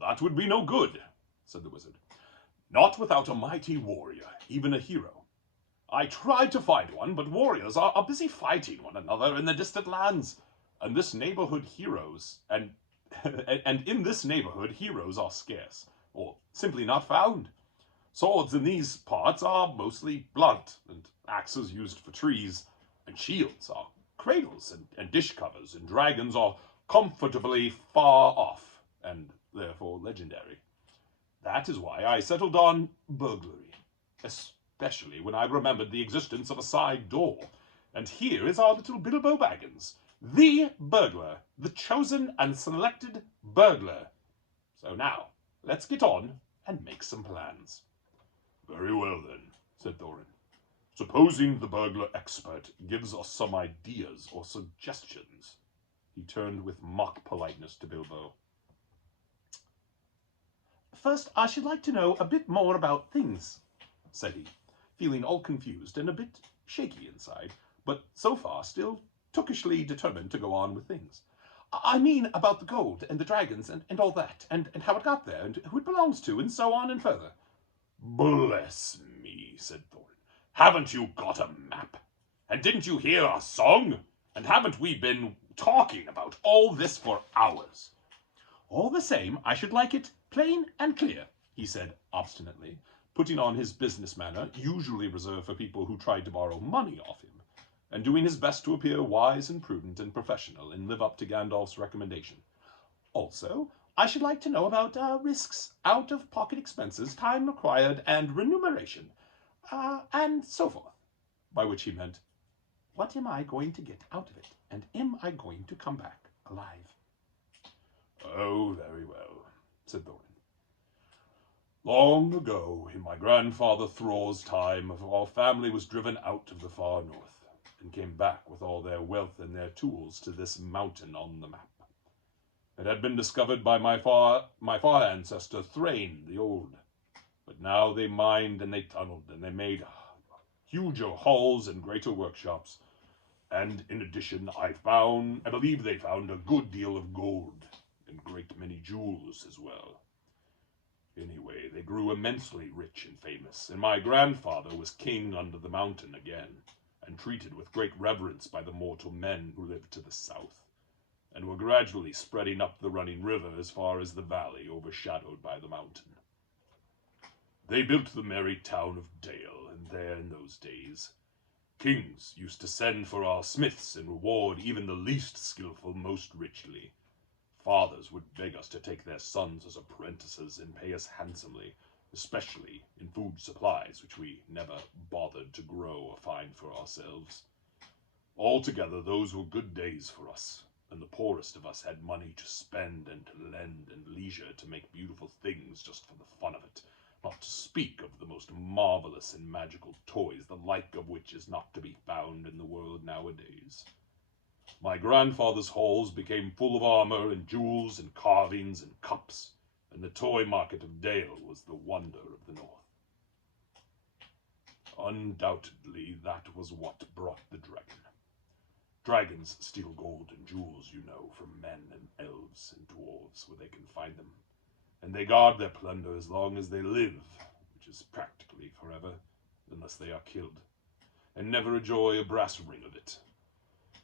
That would be no good, said the wizard. Not without a mighty warrior, even a hero. I tried to find one, but warriors are busy fighting one another in the distant lands, and this neighborhood heroes and and in this neighborhood heroes are scarce, or simply not found. Swords in these parts are mostly blunt, and axes used for trees, and shields are cradles and dish covers, and dragons are comfortably far off, and therefore legendary. That is why I settled on burglary, especially when I remembered the existence of a side door. And here is our little Bilbo Baggins, the burglar, the chosen and selected burglar. So now, let's get on and make some plans. Very well then, said Thorin. Supposing the burglar expert gives us some ideas or suggestions. He turned with mock politeness to Bilbo. First, I should like to know a bit more about things, said he, feeling all confused and a bit shaky inside, but so far still tookishly determined to go on with things. I mean about the gold and the dragons and all that, and how it got there, and who it belongs to, and so on and further. Bless me, said Thorin. Haven't you got a map? And didn't you hear our song? And haven't we been talking about all this for hours? All the same, I should like it plain and clear, he said obstinately, putting on his business manner, usually reserved for people who tried to borrow money off him, and doing his best to appear wise and prudent and professional and live up to Gandalf's recommendation. Also, I should like to know about risks, out-of-pocket expenses, time required, and remuneration, and so forth. By which he meant, what am I going to get out of it, and am I going to come back alive? Oh, very well, said Thorin. Long ago, in my grandfather Thror's time, our family was driven out of the far north, and came back with all their wealth and their tools to this mountain on the map. It had been discovered by my far ancestor Thrain the Old, but now they mined and they tunneled and they made huger halls and greater workshops, and in addition I believe they found a good deal of gold and a great many jewels as well. Anyway, they grew immensely rich and famous, and my grandfather was king under the mountain again, and treated with great reverence by the mortal men who lived to the south, and were gradually spreading up the running river as far as the valley overshadowed by the mountain. They built the merry town of Dale, and there in those days, kings used to send for our smiths and reward even the least skillful most richly. Fathers would beg us to take their sons as apprentices and pay us handsomely, especially in food supplies, which we never bothered to grow or find for ourselves. Altogether, those were good days for us, and the poorest of us had money to spend and to lend and leisure to make beautiful things just for the fun of it, not to speak of the most marvelous and magical toys, the like of which is not to be found in the world nowadays. My grandfather's halls became full of armor and jewels and carvings and cups, and the toy market of Dale was the wonder of the north. Undoubtedly, that was what brought the dragon. Dragons steal gold and jewels, you know, from men and elves and dwarves where they can find them, and they guard their plunder as long as they live, which is practically forever, unless they are killed, and never enjoy a brass ring of it.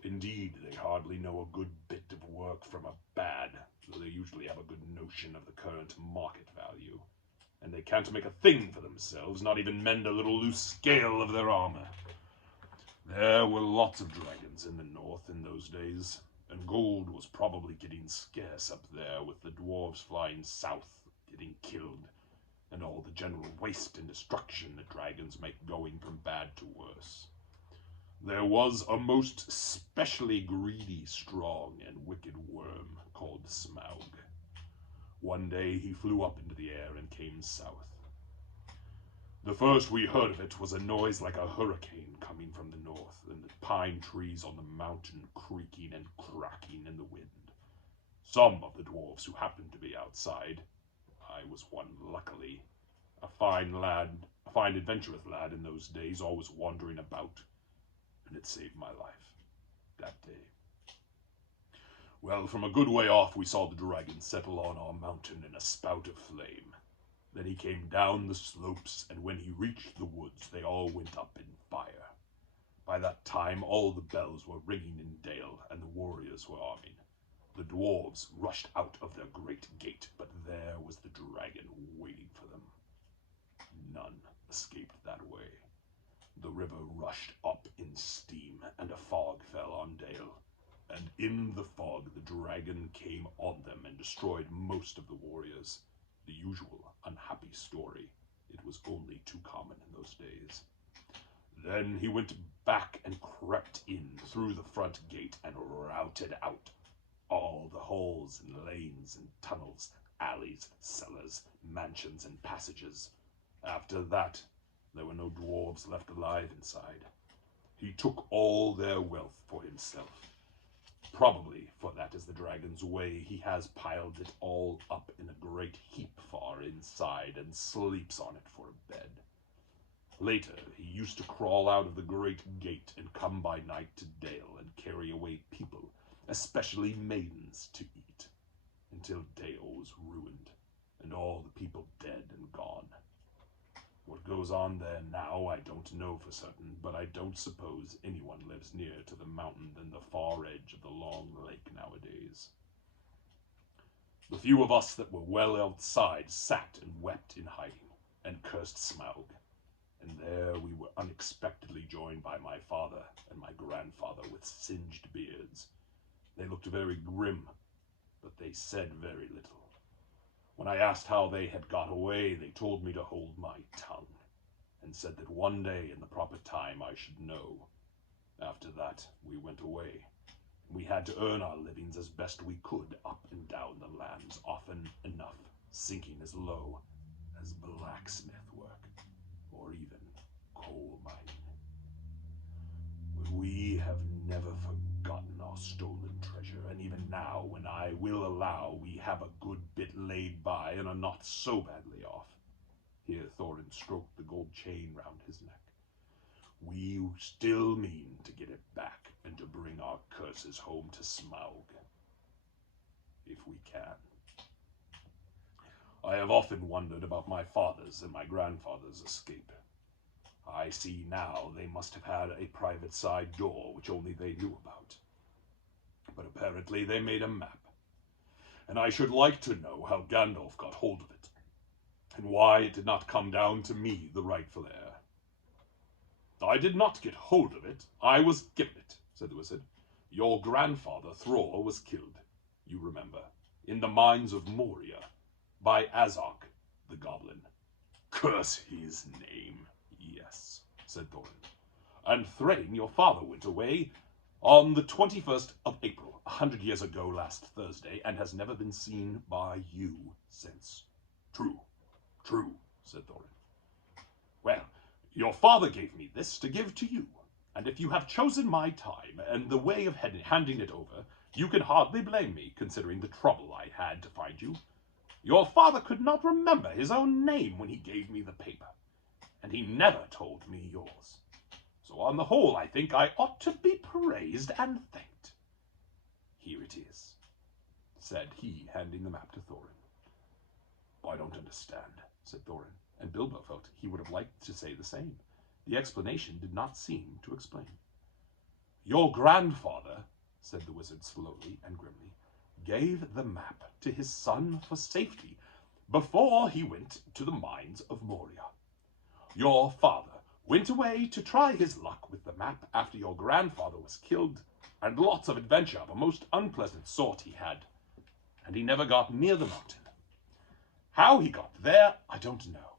Indeed, they hardly know a good bit of work from a bad, though they usually have a good notion of the current market value, and they can't make a thing for themselves, not even mend a little loose scale of their armor. There were lots of dragons in the north in those days, and gold was probably getting scarce up there, with the dwarves flying south, getting killed, and all the general waste and destruction the dragons make going from bad to worse. There was a most specially greedy, strong, and wicked worm called Smaug. One day he flew up into the air and came south. The first we heard of it was a noise like a hurricane coming from the north, and the pine trees on the mountain creaking and cracking in the wind. Some of the dwarves who happened to be outside, I was one luckily, a fine adventurous lad in those days, always wandering about, and it saved my life that day. Well, from a good way off, we saw the dragon settle on our mountain in a spout of flame. Then he came down the slopes, and when he reached the woods, they all went up in fire. By that time, all the bells were ringing in Dale, and the warriors were arming. The dwarves rushed out of their great gate, but there was the dragon waiting for them. None escaped that way. The river rushed up in steam, and a fog fell on Dale. And in the fog, the dragon came on them and destroyed most of the warriors. The usual unhappy story. It was only too common in those days. Then he went back and crept in through the front gate and routed out all the halls and lanes and tunnels, alleys, cellars, mansions, and passages. After that, there were no dwarves left alive inside. He took all their wealth for himself. Probably, for that is the dragon's way, he has piled it all up in a great heap far inside and sleeps on it for a bed. Later, he used to crawl out of the great gate and come by night to Dale and carry away people, especially maidens, to eat, until Dale was ruined and all the people dead and gone. What goes on there now I don't know for certain, but I don't suppose anyone lives nearer to the mountain than the far edge of the long lake nowadays. The few of us that were well outside sat and wept in hiding, and cursed Smaug. And there we were unexpectedly joined by my father and my grandfather with singed beards. They looked very grim, but they said very little. When I asked how they had got away, they told me to hold my tongue, and said that one day in the proper time I should know. After that, we went away. We had to earn our livings as best we could up and down the lands, often enough sinking as low as blacksmith work, or even coal mining. But we have never forgotten our stolen treasure, and even now, when I will allow we have a good bit laid by and are not so badly off. Here Thorin stroked the gold chain round his neck. We still mean to get it back and to bring our curses home to Smaug. If we can. I have often wondered about my father's and my grandfather's escape. I see now they must have had a private side door which only they knew about. But apparently they made a map. And I should like to know how Gandalf got hold of it, and why it did not come down to me, the rightful heir. I did not get hold of it, I was given it, said the wizard. Your grandfather, Thror, was killed, you remember, in the mines of Moria, by Azog, the goblin. Curse his name. Yes, said Thorin. And Thrain, your father, went away on the 21st of April, 100 years ago last Thursday, and has never been seen by you since. True, said Thorin. Well, your father gave me this to give to you, and if you have chosen my time and the way of handing it over, you can hardly blame me, considering the trouble I had to find you. Your father could not remember his own name when he gave me the paper, and he never told me yours. So on the whole, I think I ought to be praised and thanked. Here it is, said he, handing the map to Thorin. I don't understand, said Thorin, and Bilbo felt he would have liked to say the same. The explanation did not seem to explain. Your grandfather, said the wizard slowly and grimly, gave the map to his son for safety before he went to the mines of Moria. Your father went away to try his luck with the map after your grandfather was killed, and lots of adventure of a most unpleasant sort he had, and he never got near the mountain. How he got there, I don't know,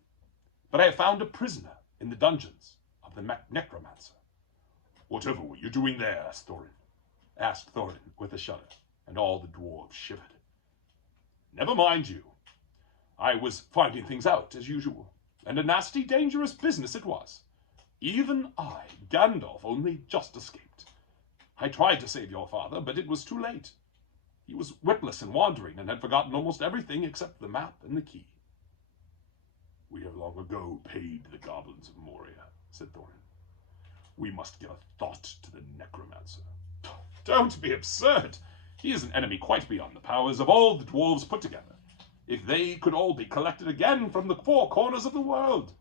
but I have found a prisoner in the dungeons of the necromancer. Whatever were you doing there, asked Thorin with a shudder, and all the dwarves shivered. Never mind you. I was finding things out, as usual, and a nasty, dangerous business it was. Even I, Gandalf, only just escaped. I tried to save your father, but it was too late. He was witless and wandering, and had forgotten almost everything except the map and the key. We have long ago paid the goblins of Moria, said Thorin. We must give a thought to the necromancer. Don't be absurd. He is an enemy quite beyond the powers of all the dwarves put together. If they could all be collected again from the four corners of the world.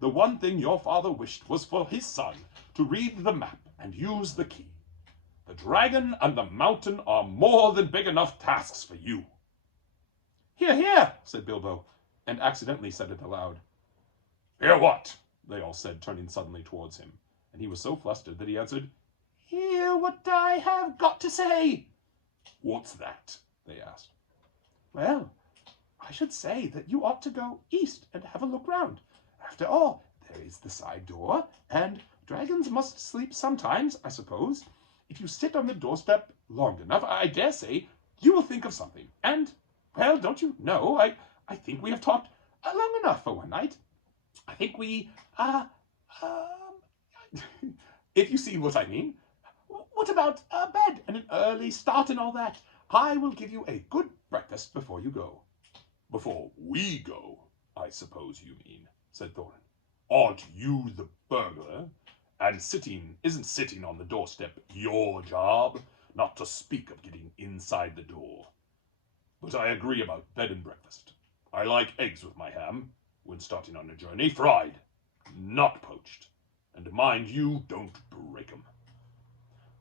The one thing your father wished was for his son to read the map and use the key. The dragon and the mountain are more than big enough tasks for you. Hear, hear, said Bilbo, and accidentally said it aloud. Hear what? They all said, turning suddenly towards him, and he was so flustered that he answered, Hear what I have got to say. What's that? They asked. Well, I should say that you ought to go east and have a look round. After all, there is the side door, and dragons must sleep sometimes, I suppose. If you sit on the doorstep long enough, I dare say you will think of something. And, well, don't you know, I think we have talked long enough for one night. I think we, if you see what I mean. What about bed and an early start and all that? I will give you a good breakfast before you go. Before we go, I suppose you mean, said Thorin. Aren't you the burglar? And isn't sitting on the doorstep your job? Not to speak of getting inside the door. But I agree about bed and breakfast. I like eggs with my ham, when starting on a journey, fried, not poached. And mind you, don't break 'em.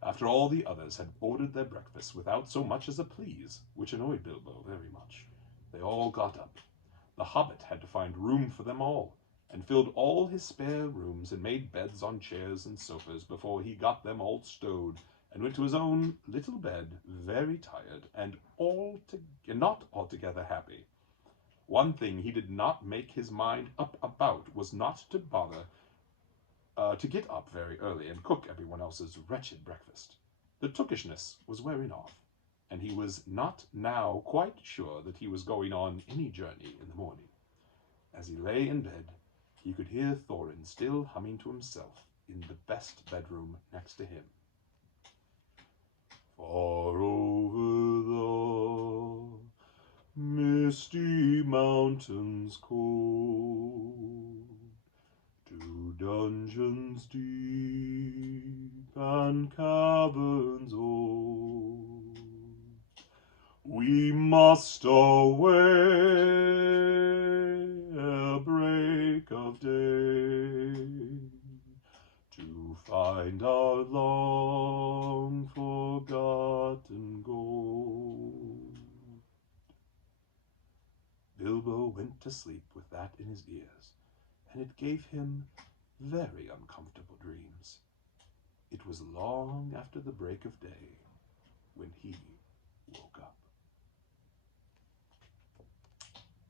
After all the others had ordered their breakfast without so much as a please, which annoyed Bilbo very much, they all got up. The Hobbit had to find room for them all, and filled all his spare rooms and made beds on chairs and sofas before he got them all stowed, and went to his own little bed, very tired and not altogether happy. One thing he did not make his mind up about was not to bother to get up very early and cook everyone else's wretched breakfast. The tookishness was wearing off, and he was not now quite sure that he was going on any journey in the morning. As he lay in bed, he could hear Thorin still humming to himself in the best bedroom next to him. Far over the misty mountains cold, to dungeons deep and caverns old, we must away ere break of day, to find our long forgotten gold. Bilbo went to sleep with that in his ears, and it gave him very uncomfortable dreams. It was long after the break of day when he woke up.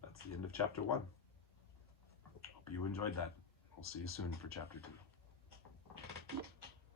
That's the end of chapter 1. Hope you enjoyed that. We'll see you soon for chapter 2.